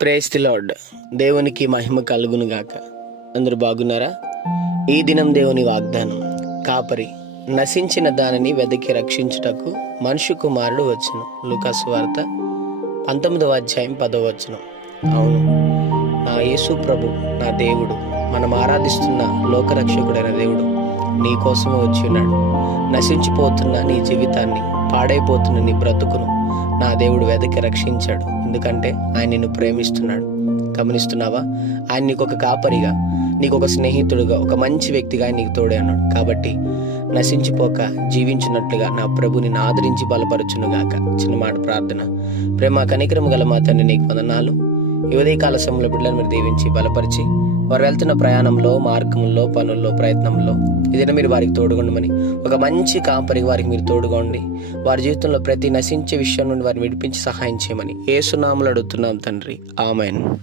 Praise the lord. దేవునికి మహిమ కలుగును గాక. అందరూ బాగున్నారా? ఈ దినం దేవుని వాగ్దానం, కాపరి నశించిన దానిని వెదకి రక్షించుటకు మనుష్య కుమారుడు వచ్చును. లూకా సువార్త 19వ అధ్యాయం 10వ వచనం. అవును, నా యేసు ప్రభు, నా దేవుడు, మనం ఆరాధిస్తున్న లోకరక్షకుడైన దేవుడు నీ కోసమే వచ్చి ఉన్నాడు. నశించిపోతున్న నీ జీవితాన్ని, పాడైపోతున్న నీ బ్రతుకును నా దేవుడు వెదకి రక్షించాడు. ఎందుకంటే ఆయన నిన్ను ప్రేమిస్తున్నాడు. గమనిస్తున్నావా? ఆయన నీకు ఒక కాపరిగా, నీకు ఒక స్నేహితుడుగా, ఒక మంచి వ్యక్తిగా ఆయన నీకు తోడే అన్నాడు. కాబట్టి నశించిపోక జీవించినట్లుగా నా ప్రభుని ఆదరించి బలపరచునుగాక. చిన్న మాట ప్రార్థన. ప్రేమ కనికరము గల మా తండ్రి, నీకు వందనాలు. ఈ ఉదయకాల సమయంలో బిడ్డలను మీరు దీవించి బలపరిచి, వారు వెళ్తున్న ప్రయాణంలో, మార్గంలో, పనుల్లో, ప్రయత్నంలో ఏదైనా మీరు వారికి తోడుగొండమని, ఒక మంచి కాపరి వారికి మీరు తోడుగొండి, వారి జీవితంలో ప్రతి నశించే విషయం నుండి వారిని విడిపించి సహాయం చేయమని యేసు నామములో అడుగుతున్నాం తండ్రి. ఆమేన్.